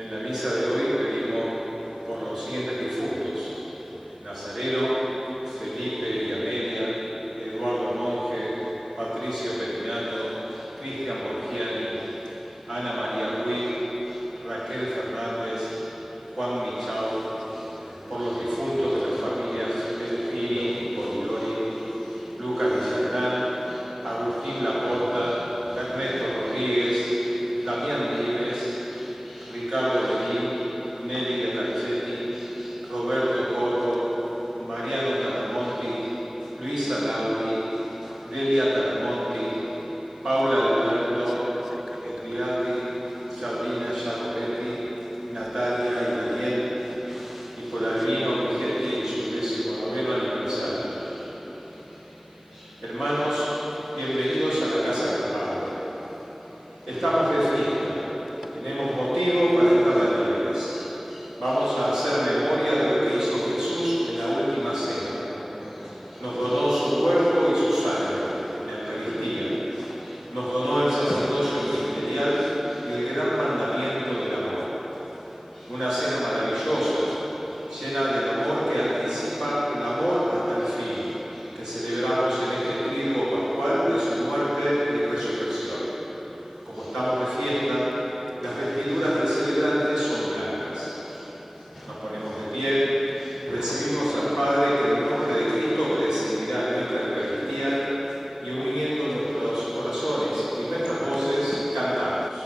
En la misa de hoy pedimos por los siguientes difuntos: Nazareno, Felipe y Amelia, Eduardo Monge, Patricio Petinado, Cristian Borgiani, Ana María Ruiz, Raquel Fernández, Juan Michao, por los difuntos de las familias Delfini, Borgoloni, Lucas Villarán, Agustín Laporta, Ernesto Rodríguez, Damián Vives, Ricardo Belín, Nelly de Calcetti, Roberto Corro, Mariano Taramonti, Luisa Lauri, Delia Taramonti, Paula Leonardo, Etriardi, Sabrina Giacometti, Natalia y Daniel, Nicolalino Michetti y su 19º aniversario. Hermanos, bienvenidos a la casa del Padre. Estamos de fiesta, tenemos motivo para estar alegres. Vamos a hacer memoria de lo que hizo Jesús en la última cena. Nos donó su cuerpo y su sangre en la Eucaristía. Nos donó el sacerdocio ministerial y el gran mandamiento del amor. Una cena maravillosa, llena del amor que anticipa el amor hasta el fin, que celebramos en este triduo pascual de su muerte y resurrección. Como estamos de fiesta, las vestiduras del celebrante son blancas. Nos ponemos de pie, recibimos al Padre que en el nombre de Cristo presidirá nuestra Eucaristía y uniendo nuestros corazones y nuestras voces cantamos.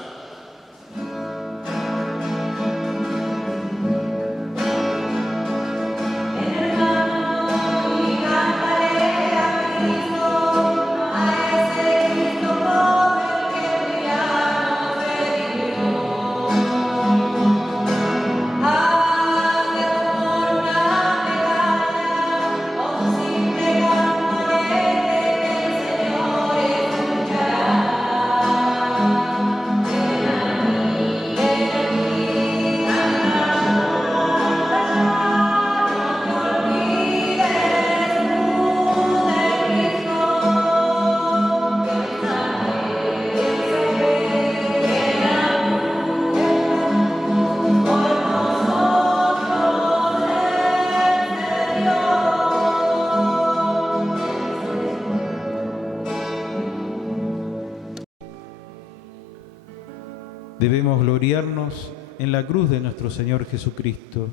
Debemos gloriarnos en la cruz de nuestro Señor Jesucristo.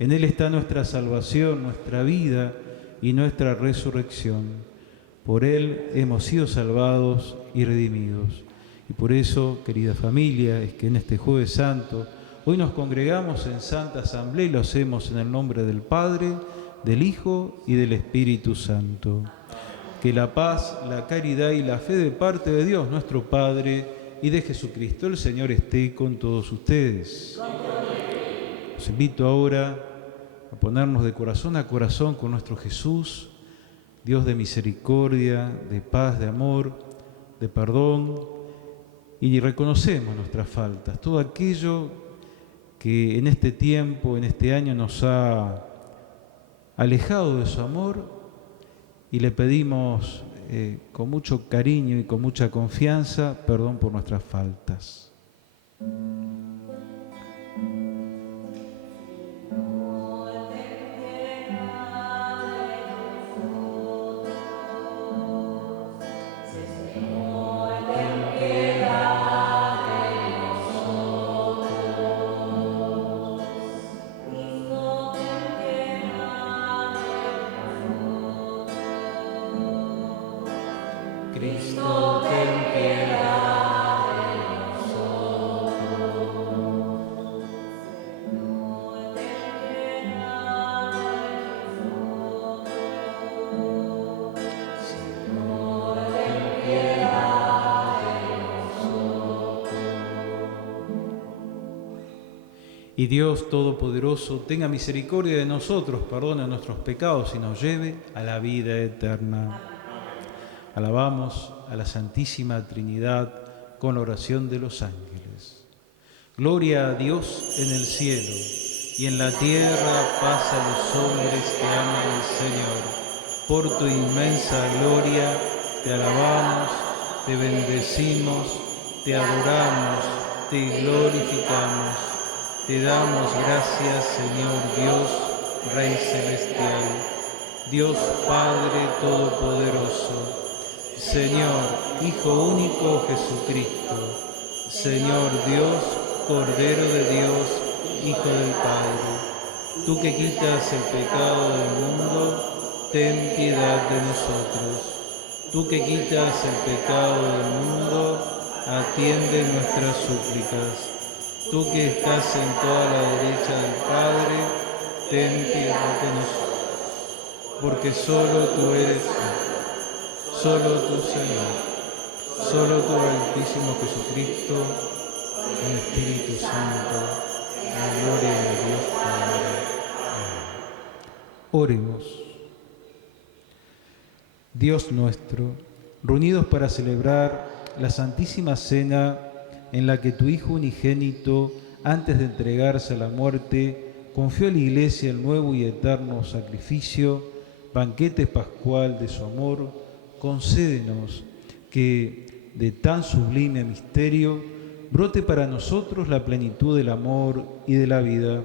En Él está nuestra salvación, nuestra vida y nuestra resurrección. Por Él hemos sido salvados y redimidos. Y por eso, querida familia, es que en este Jueves Santo, hoy nos congregamos en Santa Asamblea y lo hacemos en el nombre del Padre, del Hijo y del Espíritu Santo. Que la paz, la caridad y la fe de parte de Dios, nuestro Padre, y de Jesucristo el Señor esté con todos ustedes. Los invito ahora a ponernos de corazón a corazón con nuestro Jesús, Dios de misericordia, de paz, de amor, de perdón, y reconocemos nuestras faltas, todo aquello que en este tiempo, en este año nos ha alejado de su amor, y le pedimos con mucho cariño y con mucha confianza, perdón por nuestras faltas. Cristo, ten piedad de nosotros. Señor, ten piedad de nosotros. Señor, ten piedad de nosotros. Y Dios Todopoderoso tenga misericordia de nosotros, perdone nuestros pecados y nos lleve a la vida eterna. Alabamos a la Santísima Trinidad con la oración de los ángeles. Gloria a Dios en el cielo y en la tierra paz a los hombres que aman al Señor. Por tu inmensa gloria te alabamos, te bendecimos, te adoramos, te glorificamos. Te damos gracias, Señor Dios, Rey celestial, Dios Padre todopoderoso, Señor, Hijo único Jesucristo, Señor Dios, Cordero de Dios, Hijo del Padre. Tú que quitas el pecado del mundo, ten piedad de nosotros. Tú que quitas el pecado del mundo, atiende nuestras súplicas. Tú que estás en toda la derecha del Padre, ten piedad de nosotros. Porque solo tú eres Dios, solo tú, Señor, solo tú, Altísimo Jesucristo, el Espíritu Santo, la gloria de Dios Padre. Amén. Oremos. Dios nuestro, reunidos para celebrar la Santísima Cena en la que tu Hijo unigénito, antes de entregarse a la muerte, confió a la Iglesia el nuevo y eterno sacrificio, banquete pascual de su amor, concédenos que de tan sublime misterio brote para nosotros la plenitud del amor y de la vida.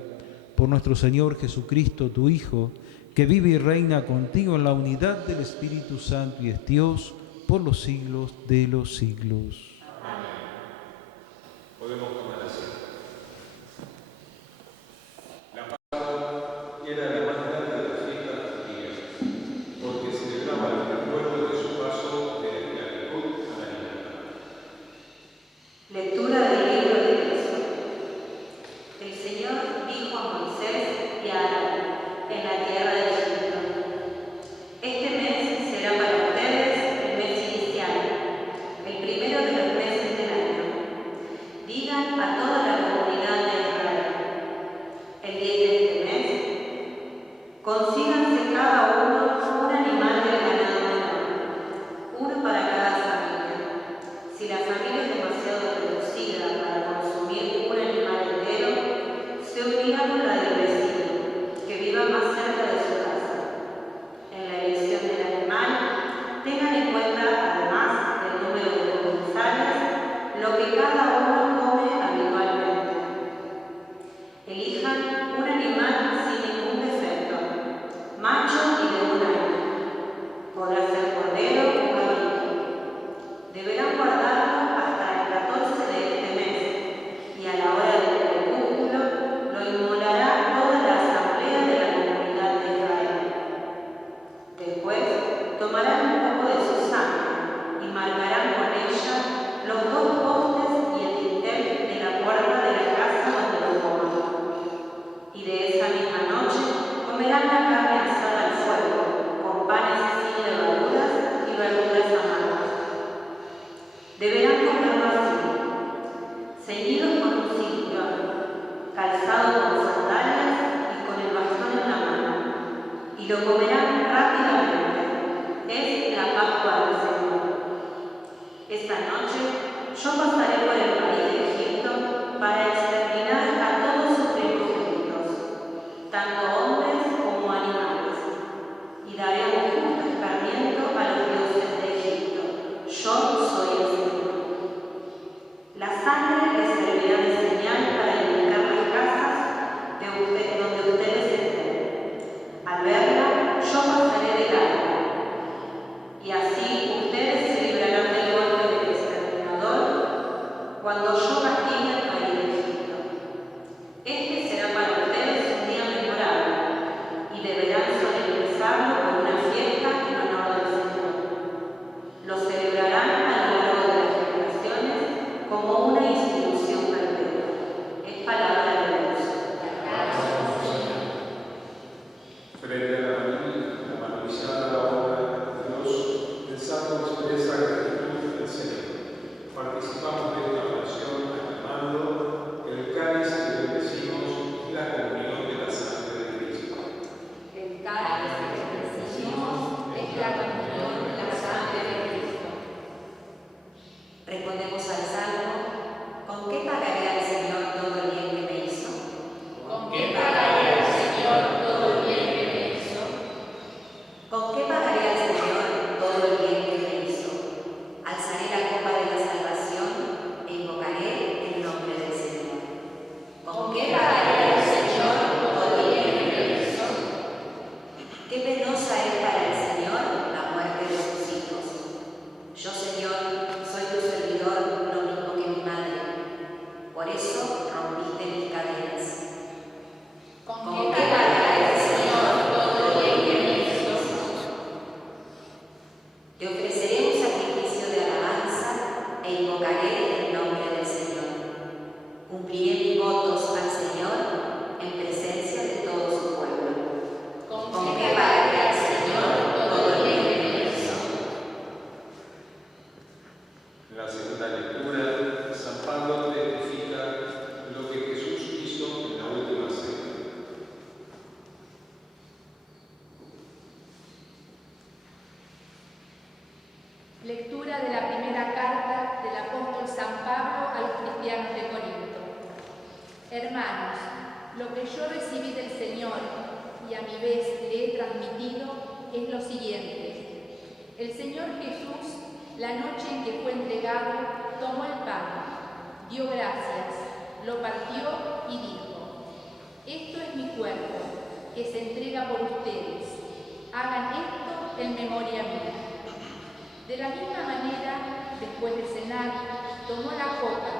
Por nuestro Señor Jesucristo, tu Hijo, que vive y reina contigo en la unidad del Espíritu Santo y es Dios por los siglos de los siglos. Podemos tomar asiento. La Pascua era la más grande de las fiestas judías, porque celebraba el recuerdo de su paso de la esclavitud a la libertad. Lectura del libro de Éxodo. El Señor dijo a Moisés y a Aarón en la tierra de Egipto: este mes será para ustedes el mes inicial, el primero de los meses del año. Digan a toda la comunidad de Israel: el 10 de este mes, consíganse cada uno un animal del ganado menor, uno para cada familia. Si la familia es demasiado reducida para consumir un animal entero, se unirá con la del vecino, que viva más cerca de su casa. En la elección del animal, tengan en cuenta, además del número de comensales, lo que cada uno come habitualmente. Elijan un animal sin ningún defecto, macho y de un año. Podrá ser cordero o cabrito. Deberán guardarlo hasta el 14 de este mes, y a la hora del crepúsculo lo inmolará toda la asamblea de la comunidad de Israel. Después tomarán un poco de su sangre y marcarán con ella los dos postes y el dintel de la puerta de la casa donde lo coman. Y de esa misma noche comerán la carne asada al fuego, con panes sin levaduras y verduras amargas. Deberán comerlo así, ceñidos con un cinturón, calzados con sandalias y con el bastón en la mano, y lo comerán rápidamente. Es la Pascua del Señor. Esta noche yo pasaré por el país de Egipto para exterminar a todos sus primogénitos, tanto hombres como animales, y daré un justo escarmiento a los dioses de Egipto. Yo soy el Señor. La sangre les servirá de señal para indicar las casas donde ustedes estén. Al verla, yo hermanos, lo que yo recibí del Señor y a mi vez le he transmitido es lo siguiente. El Señor Jesús, la noche en que fue entregado, tomó el pan, dio gracias, lo partió y dijo: esto es mi cuerpo, que se entrega por ustedes. Hagan esto en memoria mía. De la misma manera, después de cenar, tomó la copa,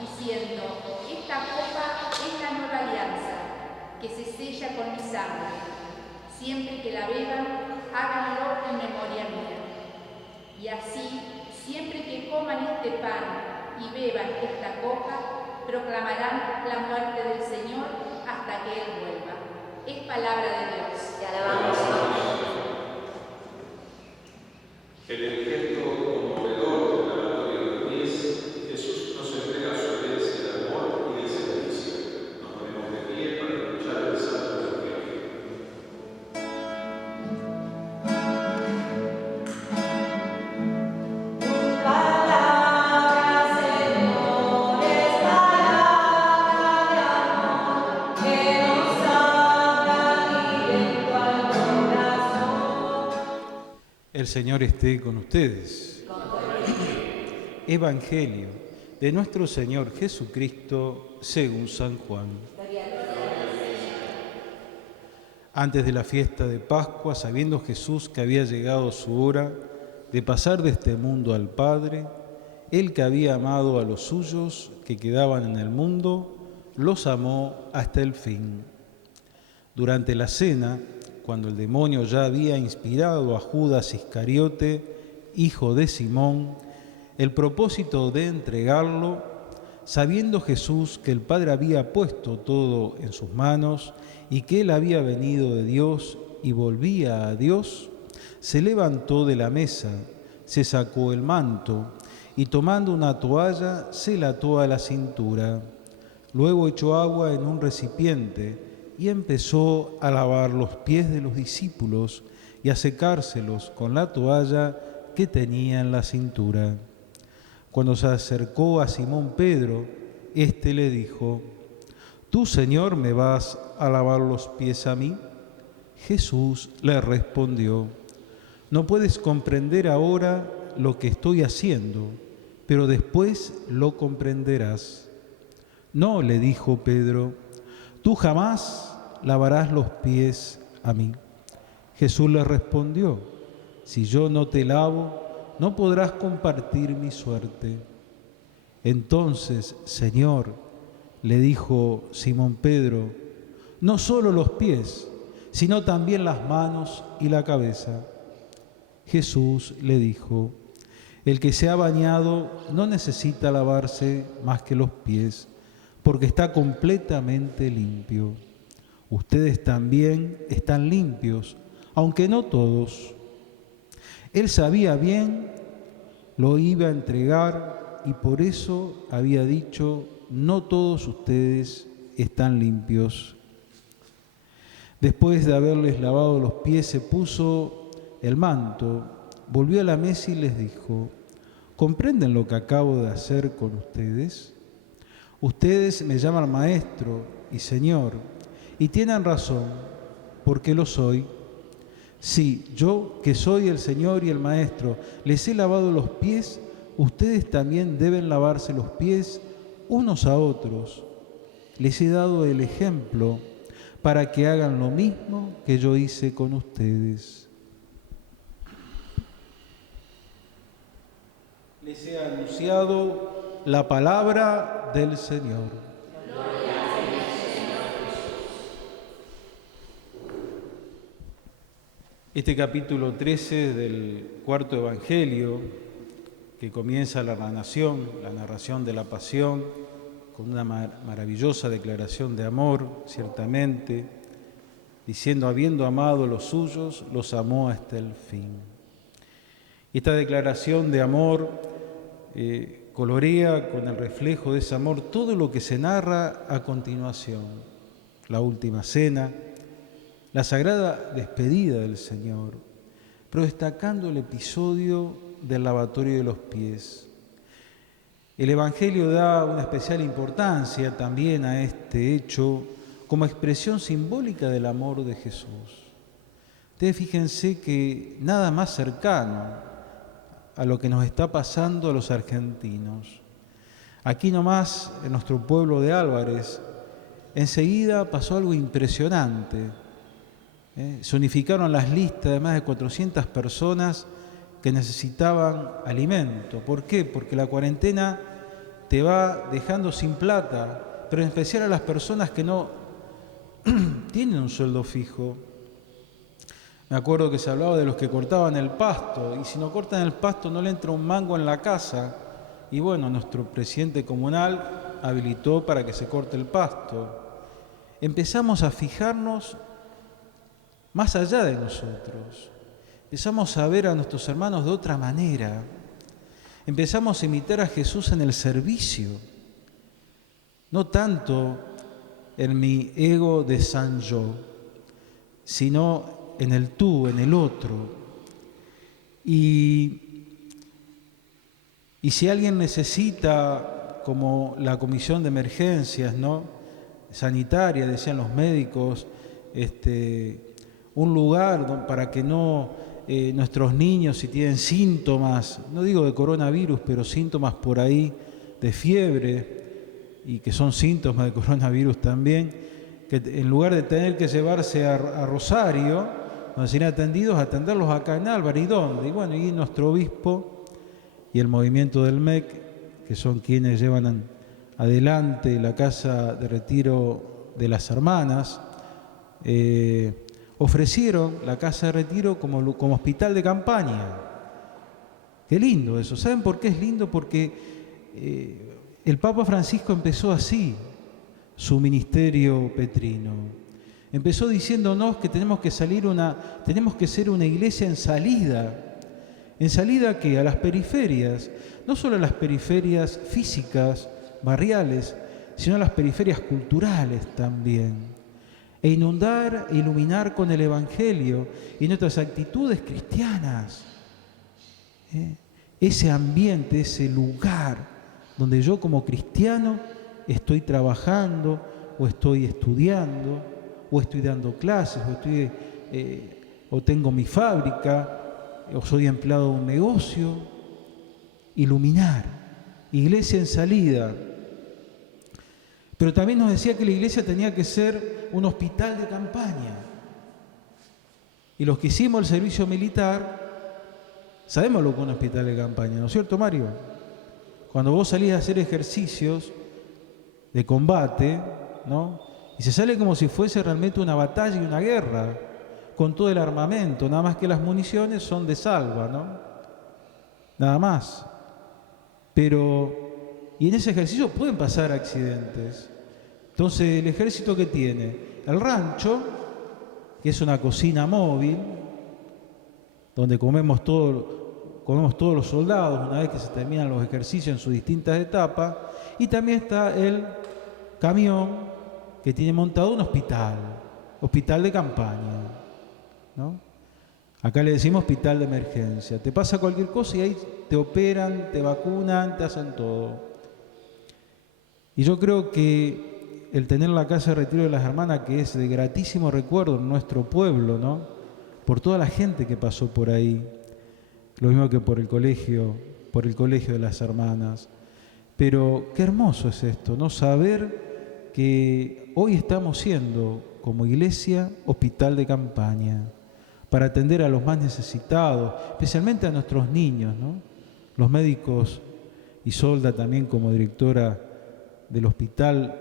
diciendo: esta copa es la nueva alianza, que se sella con mi sangre. Siempre que la beban, háganlo en memoria mía. Y así, siempre que coman este pan y beban esta copa, proclamarán la muerte del Señor hasta que Él vuelva. Es palabra de Dios. Te alabamos, Señor. En el gesto conmovedor del lavatorio de los pies, Jesús nos entrega a su vez el amor y el servicio. Nos ponemos de pie para escuchar el Santo Evangelio. Palabra, Señor, es palabra de amor que nos habla directo al corazón. El Señor esté con ustedes. Evangelio de nuestro Señor Jesucristo según San Juan. Antes de la fiesta de Pascua, sabiendo Jesús que había llegado su hora de pasar de este mundo al Padre, Él que había amado a los suyos que quedaban en el mundo, los amó hasta el fin. Durante la cena, cuando el demonio ya había inspirado a Judas Iscariote, hijo de Simón, el propósito de entregarlo, sabiendo Jesús que el Padre había puesto todo en sus manos y que Él había venido de Dios y volvía a Dios, se levantó de la mesa, se sacó el manto y tomando una toalla se la ató a la cintura. Luego echó agua en un recipiente y empezó a lavar los pies de los discípulos y a secárselos con la toalla que tenía en la cintura. Cuando se acercó a Simón Pedro, éste le dijo: ¿Tú, Señor, me vas a lavar los pies a mí? Jesús le respondió: no puedes comprender ahora lo que estoy haciendo, pero después lo comprenderás. No, le dijo Pedro, tú jamás lavarás los pies a mí. Jesús le respondió: si yo no te lavo, no podrás compartir mi suerte. Entonces, Señor, le dijo Simón Pedro, no solo los pies, sino también las manos y la cabeza. Jesús le dijo: el que se ha bañado no necesita lavarse más que los pies, porque está completamente limpio. Ustedes también están limpios, aunque no todos. Él sabía bien, lo iba a entregar y por eso había dicho: no todos ustedes están limpios. Después de haberles lavado los pies, se puso el manto, volvió a la mesa y les dijo: ¿comprenden lo que acabo de hacer con ustedes? Ustedes me llaman maestro y señor, y tienen razón, porque lo soy. Sí, yo, que soy el Señor y el Maestro, les he lavado los pies, ustedes también deben lavarse los pies unos a otros. Les he dado el ejemplo para que hagan lo mismo que yo hice con ustedes. Les he anunciado la palabra del Señor. Este capítulo 13 del cuarto Evangelio, que comienza la narración de la pasión, con una maravillosa declaración de amor, ciertamente, diciendo: habiendo amado a los suyos, los amó hasta el fin. Esta declaración de amor colorea con el reflejo de ese amor todo lo que se narra a continuación: la última cena, la sagrada despedida del Señor, pero destacando el episodio del lavatorio de los pies. El Evangelio da una especial importancia también a este hecho como expresión simbólica del amor de Jesús. Ustedes fíjense que nada más cercano a lo que nos está pasando a los argentinos. Aquí nomás, en nuestro pueblo de Álvarez, enseguida pasó algo impresionante. Se unificaron las listas de más de 400 personas que necesitaban alimento. ¿Por qué? Porque la cuarentena te va dejando sin plata, pero en especial a las personas que no tienen un sueldo fijo. Me acuerdo que se hablaba de los que cortaban el pasto, y si no cortan el pasto no le entra un mango en la casa. Y bueno, nuestro presidente comunal habilitó para que se corte el pasto. Empezamos a fijarnos más allá de nosotros. Empezamos a ver a nuestros hermanos de otra manera. Empezamos a imitar a Jesús en el servicio. No tanto en mi ego de San yo, sino en el tú, en el otro. Y si alguien necesita, como la comisión de emergencias, ¿no?, sanitaria, decían los médicos, un lugar para que no nuestros niños, si tienen síntomas, no digo de coronavirus, pero síntomas por ahí de fiebre, y que son síntomas de coronavirus también, que en lugar de tener que llevarse a Rosario, donde serían atendidos, atenderlos acá en Álvarez. ¿Y dónde? Y bueno, y nuestro obispo y el movimiento del MEC, que son quienes llevan adelante la casa de retiro de las hermanas, ofrecieron la casa de retiro como hospital de campaña. Qué lindo eso. ¿Saben por qué es lindo? Porque el Papa Francisco empezó así su ministerio petrino. Empezó diciéndonos que tenemos que ser una iglesia en salida. ¿En salida qué? A las periferias. No solo a las periferias físicas, barriales, sino a las periferias culturales también. E inundar e iluminar con el Evangelio y nuestras actitudes cristianas. Ese ambiente, ese lugar donde yo como cristiano estoy trabajando, o estoy estudiando, o estoy dando clases, o tengo mi fábrica, o soy empleado de un negocio. Iluminar, iglesia en salida. Pero también nos decía que la iglesia tenía que ser un hospital de campaña. Y los que hicimos el servicio militar, sabemos lo que es un hospital de campaña, ¿no es cierto, Mario? Cuando vos salís a hacer ejercicios de combate, ¿no?, y se sale como si fuese realmente una batalla y una guerra, con todo el armamento, nada más que las municiones son de salva, ¿no? Nada más. Y en ese ejercicio pueden pasar accidentes. Entonces, ¿el ejército qué tiene? El rancho, que es una cocina móvil, donde comemos todos los soldados una vez que se terminan los ejercicios en sus distintas etapas, y también está el camión que tiene montado un hospital de campaña, ¿no? Acá le decimos hospital de emergencia. Te pasa cualquier cosa y ahí te operan, te vacunan, te hacen todo. Y yo creo que el tener la casa de retiro de las hermanas, que es de gratísimo recuerdo en nuestro pueblo, ¿no?, por toda la gente que pasó por ahí, lo mismo que por el colegio de las hermanas. Pero qué hermoso es esto, ¿no?, saber que hoy estamos siendo, como iglesia, hospital de campaña, para atender a los más necesitados, especialmente a nuestros niños, ¿no? Los médicos, Isolda también como directora del hospital,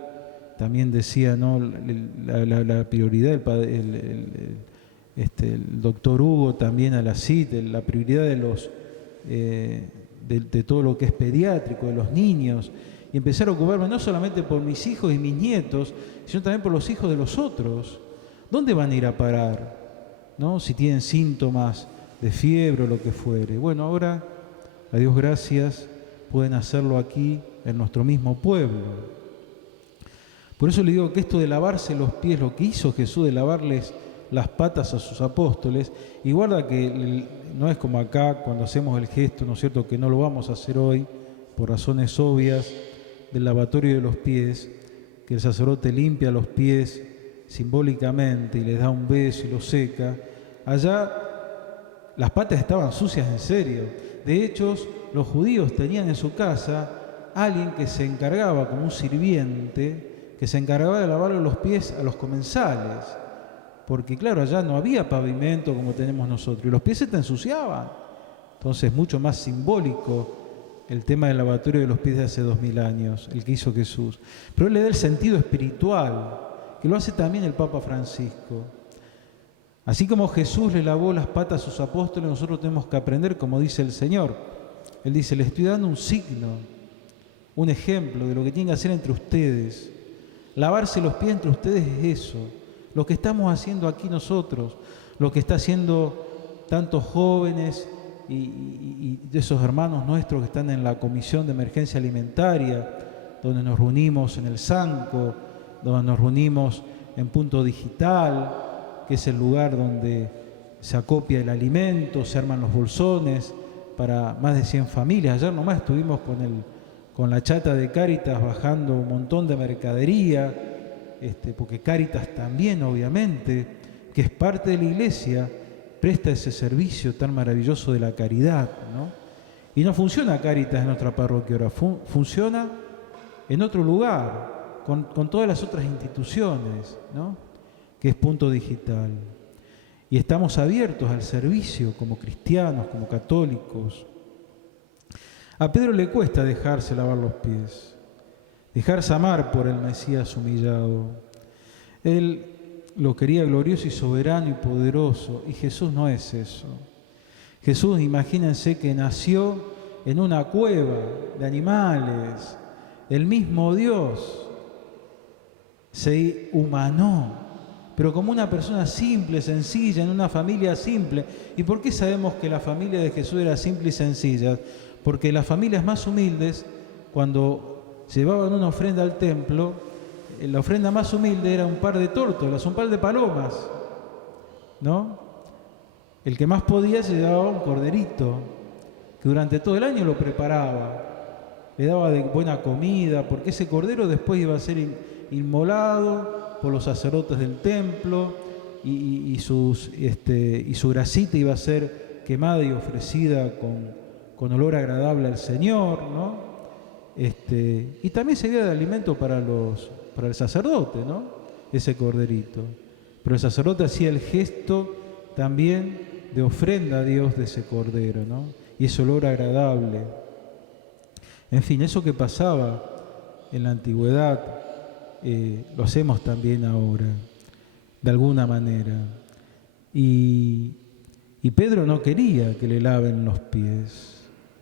también decía, ¿no?, la prioridad, el doctor Hugo también a la CIT, la prioridad de todo lo que es pediátrico, de los niños, y empezar a ocuparme no solamente por mis hijos y mis nietos, sino también por los hijos de los otros. ¿Dónde van a ir a parar, ¿no?, si tienen síntomas de fiebre o lo que fuere? Bueno, ahora, a Dios gracias, pueden hacerlo aquí en nuestro mismo pueblo. Por eso le digo que esto de lavarse los pies, lo que hizo Jesús de lavarles las patas a sus apóstoles, y guarda que no es como acá cuando hacemos el gesto, ¿no es cierto?, que no lo vamos a hacer hoy, por razones obvias, del lavatorio de los pies, que el sacerdote limpia los pies simbólicamente y les da un beso y los seca. Allá las patas estaban sucias en serio. De hecho, los judíos tenían en su casa alguien que se encargaba, como un sirviente, que se encargaba de lavarle los pies a los comensales. Porque claro, allá no había pavimento como tenemos nosotros, y los pies se te ensuciaban. Entonces, mucho más simbólico el tema del lavatorio de los pies de hace 2000 años, el que hizo Jesús. Pero él le da el sentido espiritual, que lo hace también el Papa Francisco. Así como Jesús le lavó las patas a sus apóstoles, nosotros tenemos que aprender, como dice el Señor. Él dice, les estoy dando un signo, un ejemplo de lo que tienen que hacer entre ustedes. Lavarse los pies entre ustedes es eso. Lo que estamos haciendo aquí nosotros, lo que está haciendo tantos jóvenes y de esos hermanos nuestros que están en la Comisión de Emergencia Alimentaria, donde nos reunimos en el Sanco, donde nos reunimos en Punto Digital, que es el lugar donde se acopia el alimento, se arman los bolsones para más de 100 familias. Ayer nomás estuvimos con la chata de Cáritas bajando un montón de mercadería, porque Cáritas también, obviamente, que es parte de la Iglesia, presta ese servicio tan maravilloso de la caridad, ¿no? Y no funciona Cáritas en nuestra parroquia ahora, funciona en otro lugar, con todas las otras instituciones, ¿no? Que es Punto Digital. Y estamos abiertos al servicio como cristianos, como católicos. A Pedro le cuesta dejarse lavar los pies, dejarse amar por el Mesías humillado. Él lo quería glorioso y soberano y poderoso, y Jesús no es eso. Jesús, imagínense que nació en una cueva de animales. El mismo Dios se humanó, pero como una persona simple, sencilla, en una familia simple. ¿Y por qué sabemos que la familia de Jesús era simple y sencilla? Porque las familias más humildes, cuando llevaban una ofrenda al templo, la ofrenda más humilde era un par de tórtolas, un par de palomas, ¿no? El que más podía se llevaba un corderito, que durante todo el año lo preparaba, le daba de buena comida, porque ese cordero después iba a ser inmolado por los sacerdotes del templo y su grasita iba a ser quemada y ofrecida con olor agradable al Señor, ¿no? Y también sería de alimento para el sacerdote, ¿no? Ese corderito. Pero el sacerdote hacía el gesto también de ofrenda a Dios de ese cordero, ¿no? Y ese olor agradable. En fin, eso que pasaba en la antigüedad, lo hacemos también ahora, de alguna manera. Y Pedro no quería que le laven los pies.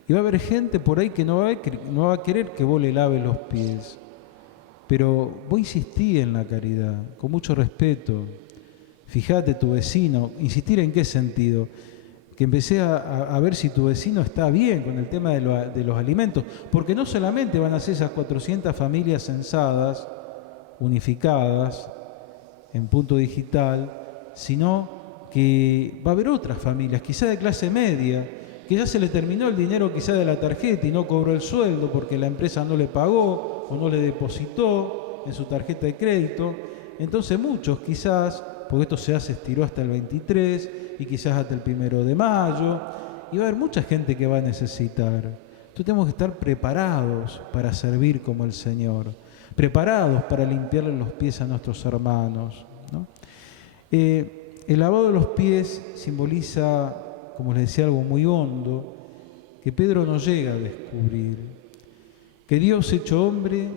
Y va a haber gente por ahí que no va a querer que vos le laves los pies. Pero vos insistí en la caridad, con mucho respeto. Fíjate tu vecino. ¿Insistir en qué sentido? Que empecé a ver si tu vecino está bien con el tema de los alimentos. Porque no solamente van a ser esas 400 familias censadas, unificadas, en Punto Digital, sino que va a haber otras familias, quizá de clase media, que ya se le terminó el dinero quizá de la tarjeta y no cobró el sueldo porque la empresa no le pagó o no le depositó en su tarjeta de crédito. Entonces muchos quizás, porque esto se estiró hasta el 23 y quizás hasta el 1 de mayo, y va a haber mucha gente que va a necesitar. Entonces tenemos que estar preparados para servir como el Señor, preparados para limpiarle los pies a nuestros hermanos, ¿no? El lavado de los pies simboliza, como les decía, algo muy hondo que Pedro no llega a descubrir, que Dios hecho hombre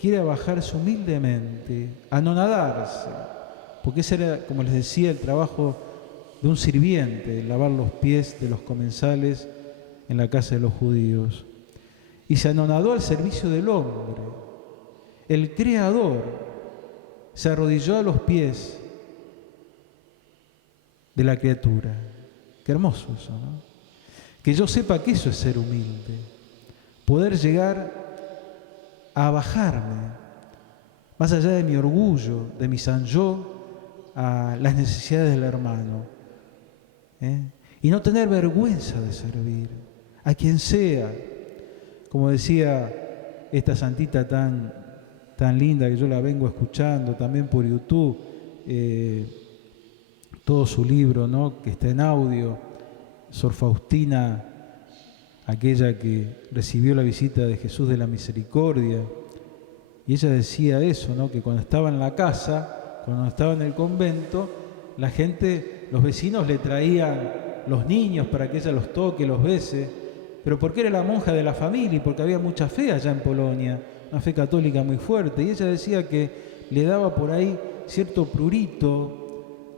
quiere bajarse humildemente, anonadarse, porque ese era, como les decía, el trabajo de un sirviente, lavar los pies de los comensales en la casa de los judíos, y se anonadó al servicio del hombre. El Creador se arrodilló a los pies de la criatura. Qué hermoso eso, ¿no? Que yo sepa que eso es ser humilde, poder llegar a bajarme, más allá de mi orgullo, de mi san yo, a las necesidades del hermano, y no tener vergüenza de servir a quien sea, como decía esta santita tan linda que yo la vengo escuchando también por YouTube, todo su libro, ¿no?, que está en audio, Sor Faustina, aquella que recibió la visita de Jesús de la Misericordia, y ella decía eso, ¿no?, que cuando estaba en la casa, cuando estaba en el convento, la gente, los vecinos le traían los niños para que ella los toque, los bese, pero porque era la monja de la familia y porque había mucha fe allá en Polonia, una fe católica muy fuerte, y ella decía que le daba por ahí cierto prurito,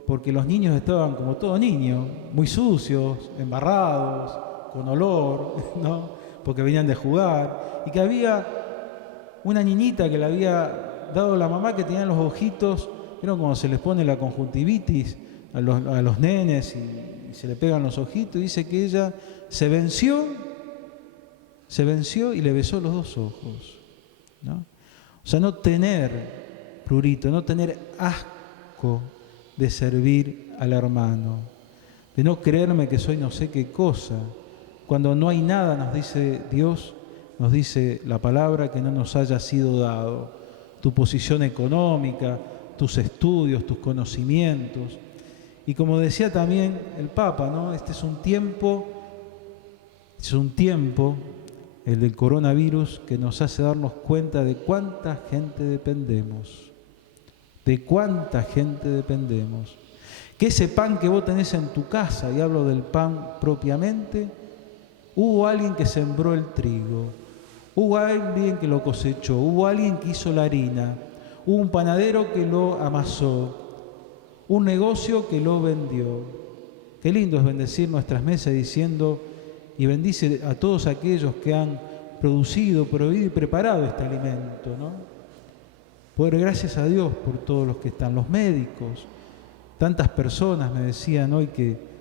porque los niños estaban como todo niño, muy sucios, embarrados, con olor, ¿no?, porque venían de jugar, y que había una niñita que le había dado la mamá que tenía los ojitos, ¿vieron cómo se les pone la conjuntivitis a los nenes y se le pegan los ojitos? Y dice que ella se venció y le besó los dos ojos, ¿no? O sea, no tener prurito, no tener asco de servir al hermano, de no creerme que soy no sé qué cosa, cuando no hay nada, nos dice Dios, nos dice la palabra, que no nos haya sido dado. Tu posición económica, tus estudios, tus conocimientos. Y como decía también el Papa, ¿no?, este es un tiempo, el del coronavirus, que nos hace darnos cuenta de cuánta gente dependemos. De cuánta gente dependemos. Que ese pan que vos tenés en tu casa, y hablo del pan propiamente, hubo alguien que sembró el trigo, hubo alguien que lo cosechó, hubo alguien que hizo la harina, hubo un panadero que lo amasó, un negocio que lo vendió. Qué lindo es bendecir nuestras mesas diciendo: y bendice a todos aquellos que han producido, proveído y preparado este alimento, ¿no? Poder, gracias a Dios por todos los que están, los médicos, tantas personas, me decían hoy que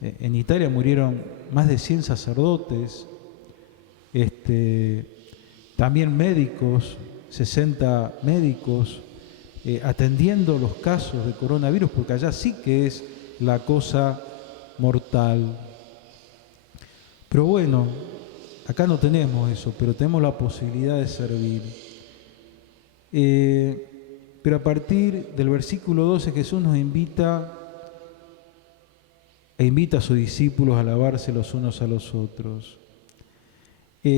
en Italia murieron más de 100 sacerdotes, también médicos, 60 médicos, atendiendo los casos de coronavirus, porque allá sí que es la cosa mortal. Pero bueno, acá no tenemos eso, pero tenemos la posibilidad de servir. Pero a partir del versículo 12 Jesús nos invita a sus discípulos a alabarse los unos a los otros. Y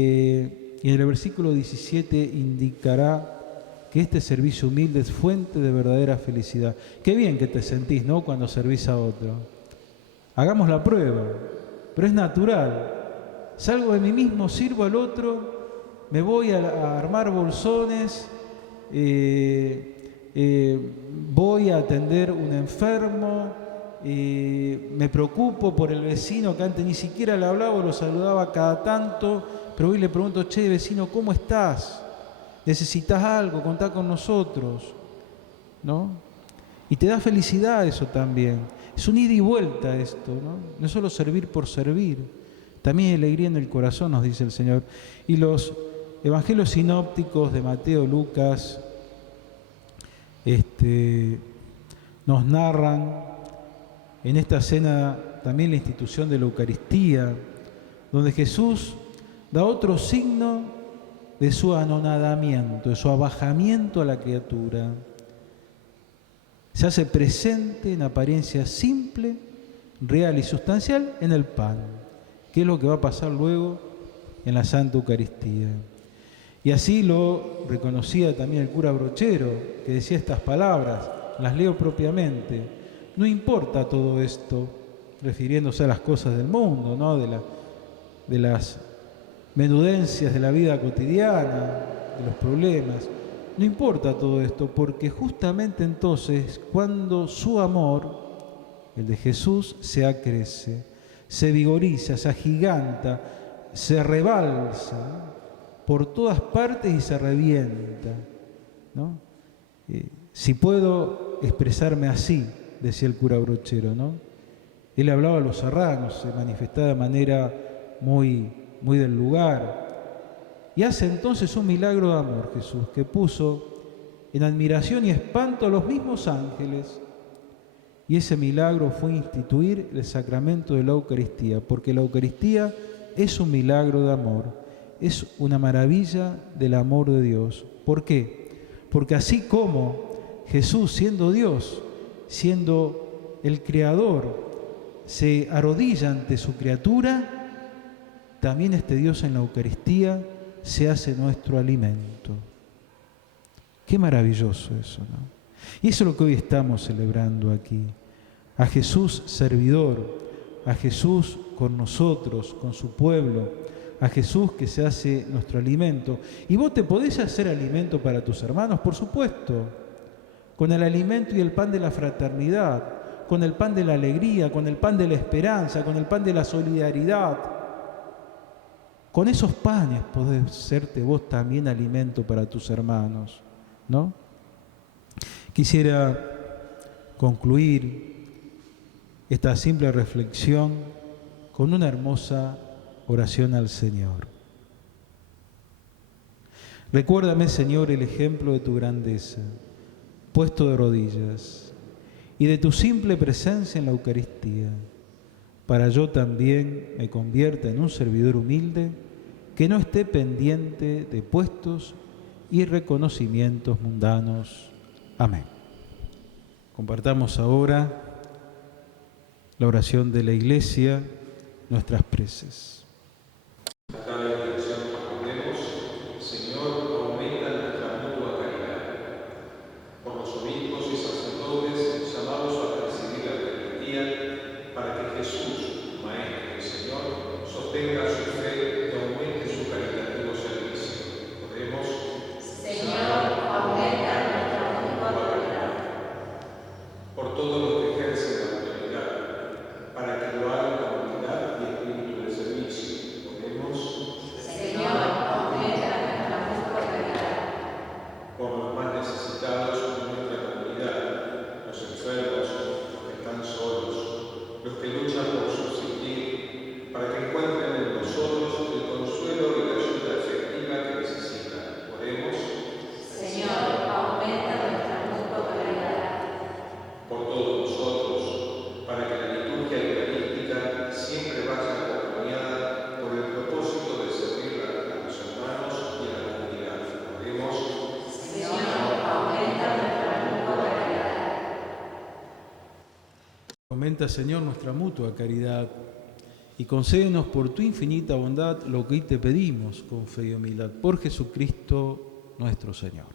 en el versículo 17 indicará que este servicio humilde es fuente de verdadera felicidad. Qué bien que te sentís, ¿no?, cuando servís a otro. Hagamos la prueba, pero es natural. Salgo de mí mismo, sirvo al otro, me voy a armar bolsones, voy a atender un enfermo, me preocupo por el vecino que antes ni siquiera le hablaba o lo saludaba cada tanto, pero hoy le pregunto: che, vecino, ¿cómo estás? ¿Necesitas algo? Contá con nosotros, ¿no? Y te da felicidad eso también. Es un ida y vuelta esto, ¿no? No es solo servir por servir, también hay alegría en el corazón, nos dice el Señor. Y los evangelios sinópticos de Mateo, Lucas, nos narran en esta cena también la institución de la Eucaristía, donde Jesús da otro signo de su anonadamiento, de su abajamiento a la criatura. Se hace presente en apariencia simple, real y sustancial en el pan, que es lo que va a pasar luego en la Santa Eucaristía. Y así lo reconocía también el cura Brochero, que decía estas palabras, las leo propiamente: no importa todo esto, refiriéndose a las cosas del mundo, ¿no?, de las menudencias de la vida cotidiana, de los problemas. No importa todo esto, porque justamente entonces cuando su amor, el de Jesús, se acrece, se vigoriza, se agiganta, se rebalsa por todas partes y se revienta, ¿no? Si puedo expresarme así, decía el cura Brochero, ¿no? Él hablaba a los serranos, se manifestaba de manera muy del lugar. Y hace entonces un milagro de amor Jesús, que puso en admiración y espanto a los mismos ángeles. Y ese milagro fue instituir el sacramento de la Eucaristía, porque la Eucaristía es un milagro de amor, es una maravilla del amor de Dios. ¿Por qué? Porque así como Jesús, siendo Dios, siendo el Creador, se arrodilla ante su criatura, también este Dios en la Eucaristía se hace nuestro alimento. Qué maravilloso eso, ¿no? Y eso es lo que hoy estamos celebrando aquí. A Jesús servidor, a Jesús con nosotros, con su pueblo, a Jesús que se hace nuestro alimento. ¿Y vos te podés hacer alimento para tus hermanos? Por supuesto, con el alimento y el pan de la fraternidad, con el pan de la alegría, con el pan de la esperanza, con el pan de la solidaridad. Con esos panes podés hacerte vos también alimento para tus hermanos, ¿no? Quisiera concluir esta simple reflexión con una hermosa oración al Señor. Recuérdame, Señor, el ejemplo de tu grandeza, puesto de rodillas, y de tu simple presencia en la Eucaristía, para yo también me convierta en un servidor humilde que no esté pendiente de puestos y reconocimientos mundanos. Amén. Compartamos ahora la oración de la Iglesia, nuestras preces. Acá la dirección respondemos: Señor, aumenta nuestra mutua caridad. Por los obispos y sacerdotes llamados a presidir la Eucaristía, para que Jesús, Maestro y Señor, sostenga su fe y aumente su caritativo servicio. Oremos. Señor, aumenta nuestra mutua caridad. Por todos los que ejercen la autoridad, para que lo hagan con humildad y espíritu de servicio. Oremos. Señor, aumenta nuestra mutua caridad. Por los más necesitados de nuestra comunidad, los enfermos, los que están solos, los que luchan por subsistir, para que encuentren en nosotros el consuelo y la ayuda efectiva que necesitan. Oremos. Señor, aumenta nuestra mutua caridad. Por todos nosotros, para que la liturgia eucarística siempre vaya acompañada por el propósito de servir a los hermanos y a la comunidad. Oremos. Señor, aumenta nuestra mutua caridad. Aumenta, Señor, nuestra mutua caridad y concédenos por tu infinita bondad lo que hoy te pedimos con fe y humildad. Por Jesucristo nuestro Señor.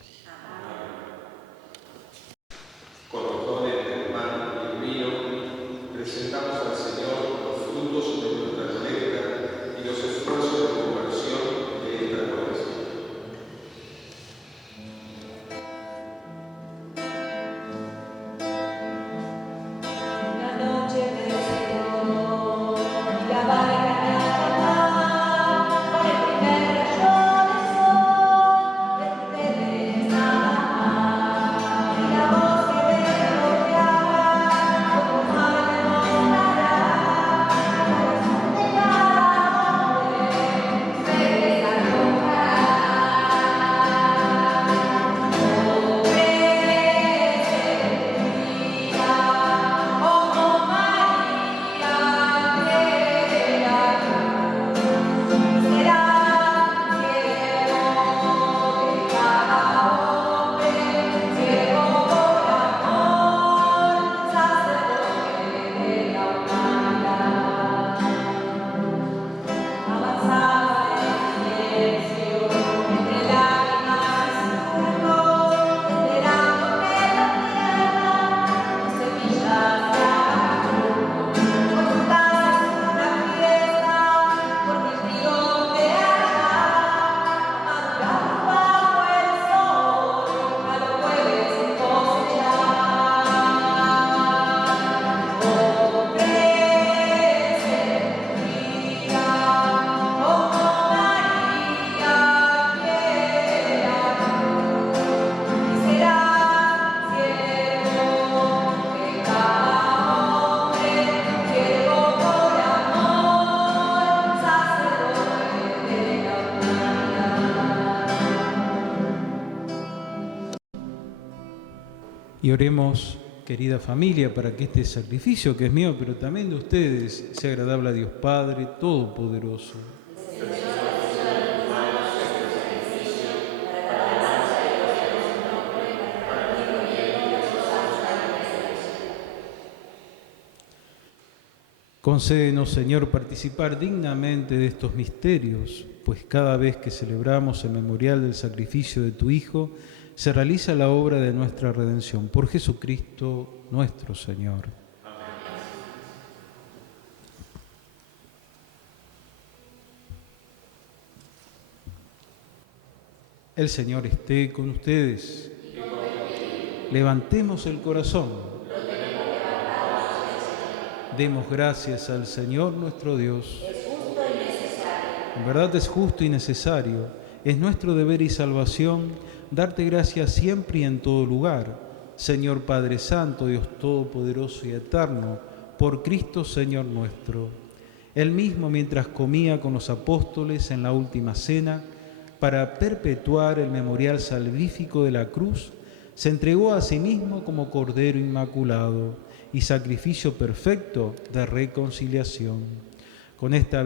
Con los dones del hermano y el mío, presentamos al Señor los frutos de nuestra colecta y los esfuerzos de conversión de esta cuaresma. La noche despertó y la barca nada con el primer rayo del sol desde mar y la voz que me rodeaba como mar me mostrará la razón de cada hombre se desarrollará. Y oremos, querida familia, para que este sacrificio que es mío, pero también de ustedes, sea agradable a Dios Padre Todopoderoso. Señor, Concédenos, Señor, participar dignamente de estos misterios, pues cada vez que celebramos el memorial del sacrificio de tu Hijo, se realiza la obra de nuestra redención. Por Jesucristo nuestro Señor. El Señor esté con ustedes. Levantemos el corazón. Demos gracias al Señor nuestro Dios. En verdad es justo y necesario. Es nuestro deber y salvación darte gracias siempre y en todo lugar. Señor Padre Santo, Dios Todopoderoso y Eterno, por Cristo Señor nuestro. Él mismo, mientras comía con los apóstoles en la última cena, para perpetuar el memorial salvífico de la cruz, se entregó a sí mismo como Cordero Inmaculado y sacrificio perfecto de reconciliación. Con este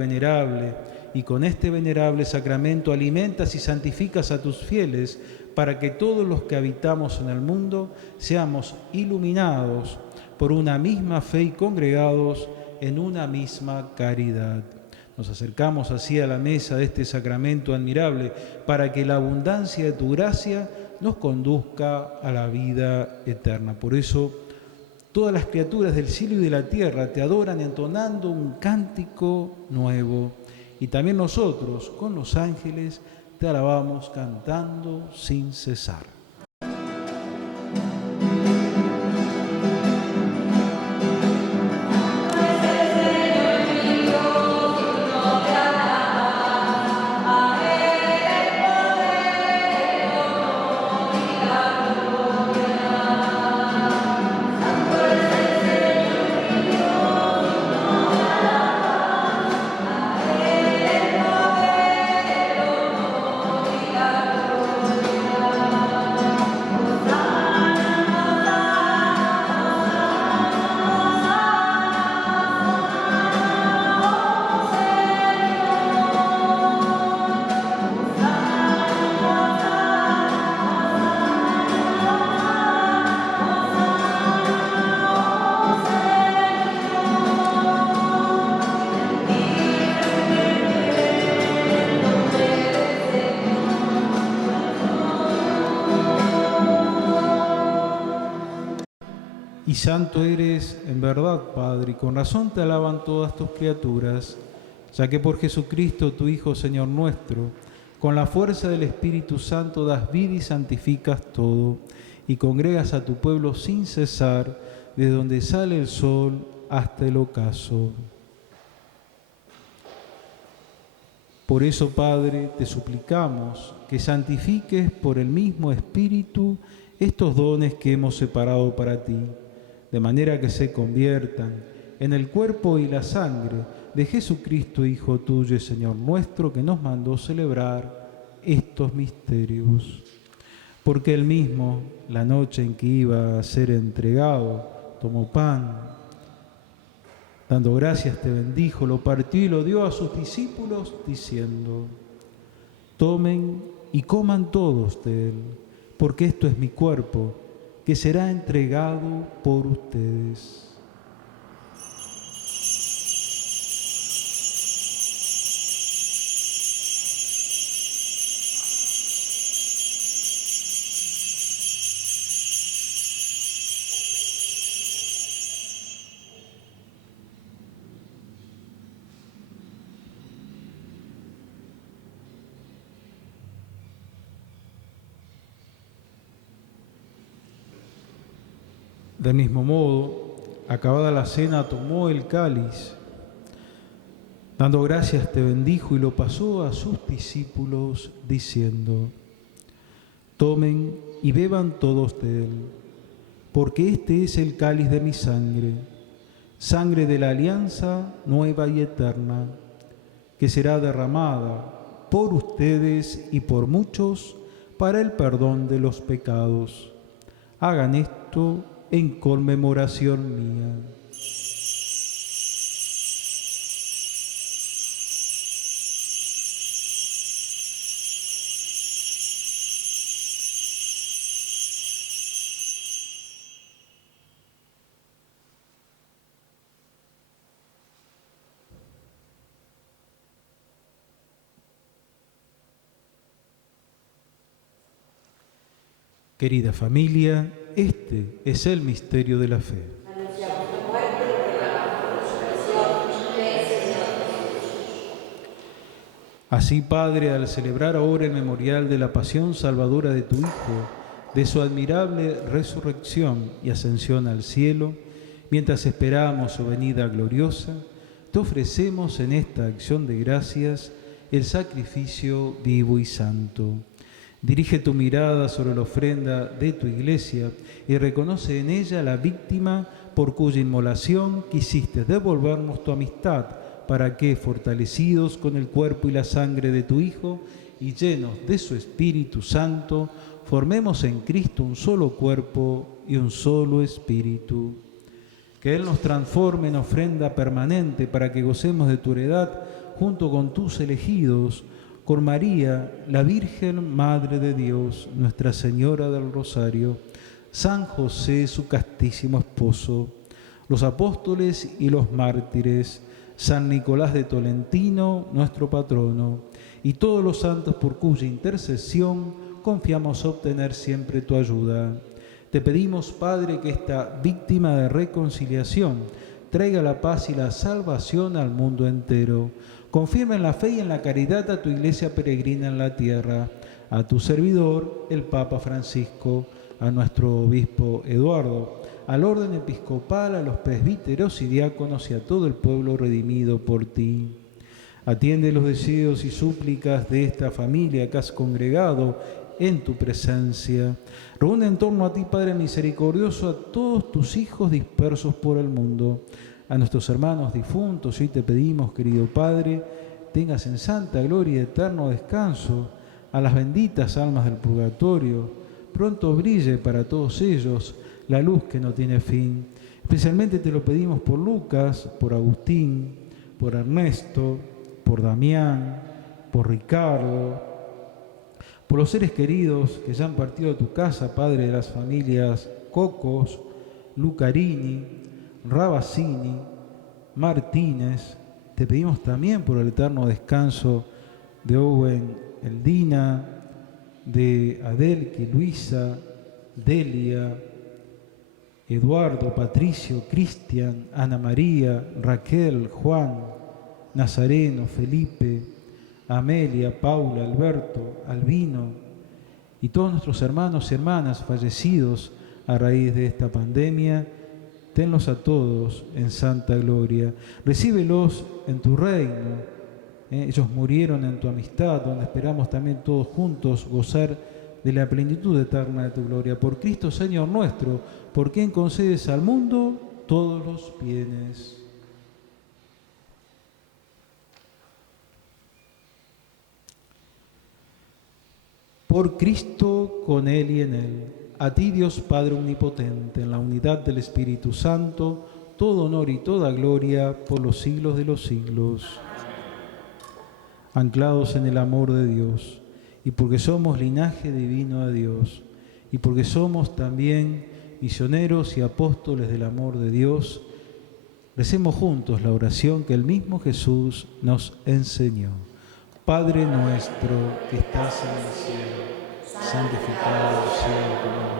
venerable sacramento alimentas y santificas a tus fieles para que todos los que habitamos en el mundo seamos iluminados por una misma fe y congregados en una misma caridad. Nos acercamos así a la mesa de este sacramento admirable para que la abundancia de tu gracia nos conduzca a la vida eterna. Por eso, todas las criaturas del cielo y de la tierra te adoran entonando un cántico nuevo. Y también nosotros, con los ángeles, te alabamos cantando sin cesar. Y santo eres en verdad, Padre, y con razón te alaban todas tus criaturas, ya que por Jesucristo, tu Hijo, Señor nuestro, con la fuerza del Espíritu Santo das vida y santificas todo, y congregas a tu pueblo sin cesar, desde donde sale el sol hasta el ocaso. Por eso, Padre, te suplicamos que santifiques por el mismo Espíritu estos dones que hemos separado para ti, de manera que se conviertan en el cuerpo y la sangre de Jesucristo, Hijo tuyo y Señor nuestro, que nos mandó celebrar estos misterios. Porque Él mismo, la noche en que iba a ser entregado, tomó pan, dando gracias te bendijo, lo partió y lo dio a sus discípulos, diciendo: tomen y coman todos de él, porque esto es mi cuerpo, que será entregado por ustedes. Del mismo modo, acabada la cena, tomó el cáliz, dando gracias te bendijo y lo pasó a sus discípulos, diciendo: tomen y beban todos de él, porque este es el cáliz de mi sangre, sangre de la alianza nueva y eterna, que será derramada por ustedes y por muchos para el perdón de los pecados. Hagan esto en conmemoración mía. Querida familia, este es el misterio de la fe. Así, Padre, al celebrar ahora el memorial de la pasión salvadora de tu Hijo, de su admirable resurrección y ascensión al cielo, mientras esperamos su venida gloriosa, te ofrecemos en esta acción de gracias el sacrificio vivo y santo. Dirige tu mirada sobre la ofrenda de tu Iglesia y reconoce en ella la víctima por cuya inmolación quisiste devolvernos tu amistad, para que, fortalecidos con el cuerpo y la sangre de tu Hijo y llenos de su Espíritu Santo, formemos en Cristo un solo cuerpo y un solo espíritu. Que Él nos transforme en ofrenda permanente para que gocemos de tu heredad junto con tus elegidos, con María, la Virgen Madre de Dios, Nuestra Señora del Rosario, San José, su castísimo esposo, los apóstoles y los mártires, San Nicolás de Tolentino, nuestro patrono, y todos los santos por cuya intercesión confiamos obtener siempre tu ayuda. Te pedimos, Padre, que esta víctima de reconciliación traiga la paz y la salvación al mundo entero. Confirma en la fe y en la caridad a tu Iglesia peregrina en la tierra, a tu servidor, el Papa Francisco, a nuestro obispo Eduardo, al orden episcopal, a los presbíteros y diáconos y a todo el pueblo redimido por ti. Atiende los deseos y súplicas de esta familia que has congregado en tu presencia. Reúne en torno a ti, Padre misericordioso, a todos tus hijos dispersos por el mundo, a nuestros hermanos difuntos. Y te pedimos, querido Padre, tengas en santa gloria y eterno descanso a las benditas almas del purgatorio. Pronto brille para todos ellos la luz que no tiene fin. Especialmente te lo pedimos por Lucas, por Agustín, por Ernesto, por Damián, por Ricardo, por los seres queridos que ya han partido de tu casa, Padre, de las familias Cocos, Lucarini, Rabasini, Martínez. Te pedimos también por el eterno descanso de Owen, Eldina, de Adelki, Luisa, Delia, Eduardo, Patricio, Cristian, Ana María, Raquel, Juan, Nazareno, Felipe, Amelia, Paula, Alberto, Albino y todos nuestros hermanos y hermanas fallecidos a raíz de esta pandemia. Tenlos a todos en santa gloria. Recíbelos en tu reino. Ellos murieron en tu amistad, donde esperamos también todos juntos gozar de la plenitud eterna de tu gloria. Por Cristo, Señor nuestro, por quien concedes al mundo todos los bienes. Por Cristo, con Él y en Él, a ti, Dios Padre omnipotente, en la unidad del Espíritu Santo, todo honor y toda gloria por los siglos de los siglos. Anclados en el amor de Dios, y porque somos linaje divino de Dios, y porque somos también misioneros y apóstoles del amor de Dios, recemos juntos la oración que el mismo Jesús nos enseñó. Padre nuestro que estás en el cielo, santificado sea tu nombre.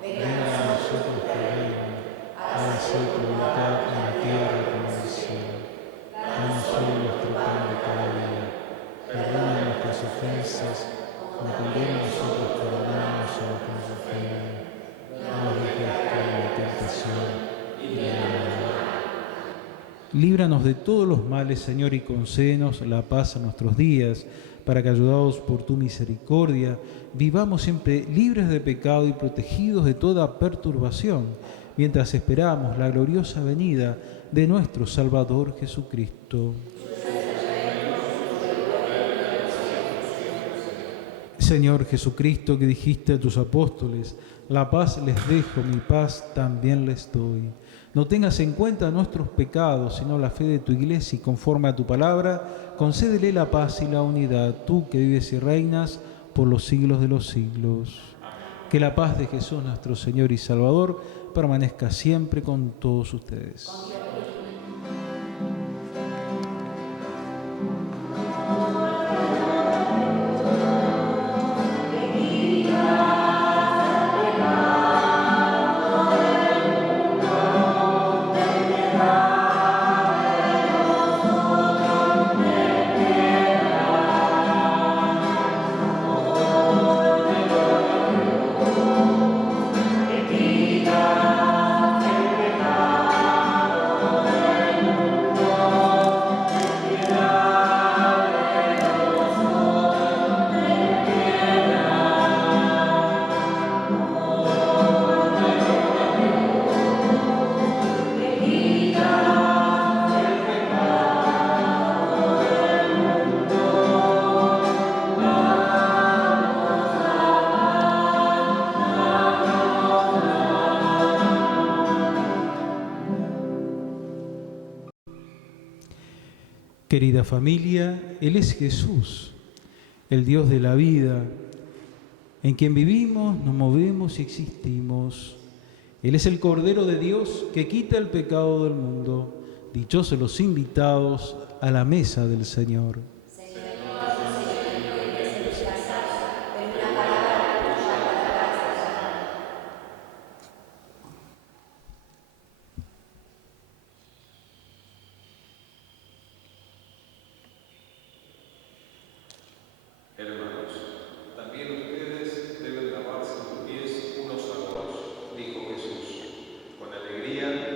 Venga a nosotros tu reino, hágase tu voluntad en la tierra como en el cielo. Danos hoy nuestro pan de cada día. Perdona nuestras ofensas, como también nosotros perdonamos a los que nos ofenden. No nos dejes caer en la tentación y líbranos del mal. Líbranos de todos los males, Señor, y concédenos la paz a nuestros días, para que, ayudados por tu misericordia, vivamos siempre libres de pecado y protegidos de toda perturbación, mientras esperamos la gloriosa venida de nuestro Salvador Jesucristo. Señor Jesucristo, que dijiste a tus apóstoles, la paz les dejo, mi paz también les doy. No tengas en cuenta nuestros pecados, sino la fe de tu Iglesia, y conforme a tu palabra, concédele la paz y la unidad, tú que vives y reinas por los siglos de los siglos. Que la paz de Jesús, nuestro Señor y Salvador, permanezca siempre con todos ustedes. Querida familia, Él es Jesús, el Dios de la vida, en quien vivimos, nos movemos y existimos. Él es el Cordero de Dios que quita el pecado del mundo. Dichosos los invitados a la mesa del Señor. Hermanos, también ustedes deben lavarse los pies unos a otros, dijo Jesús. Con alegría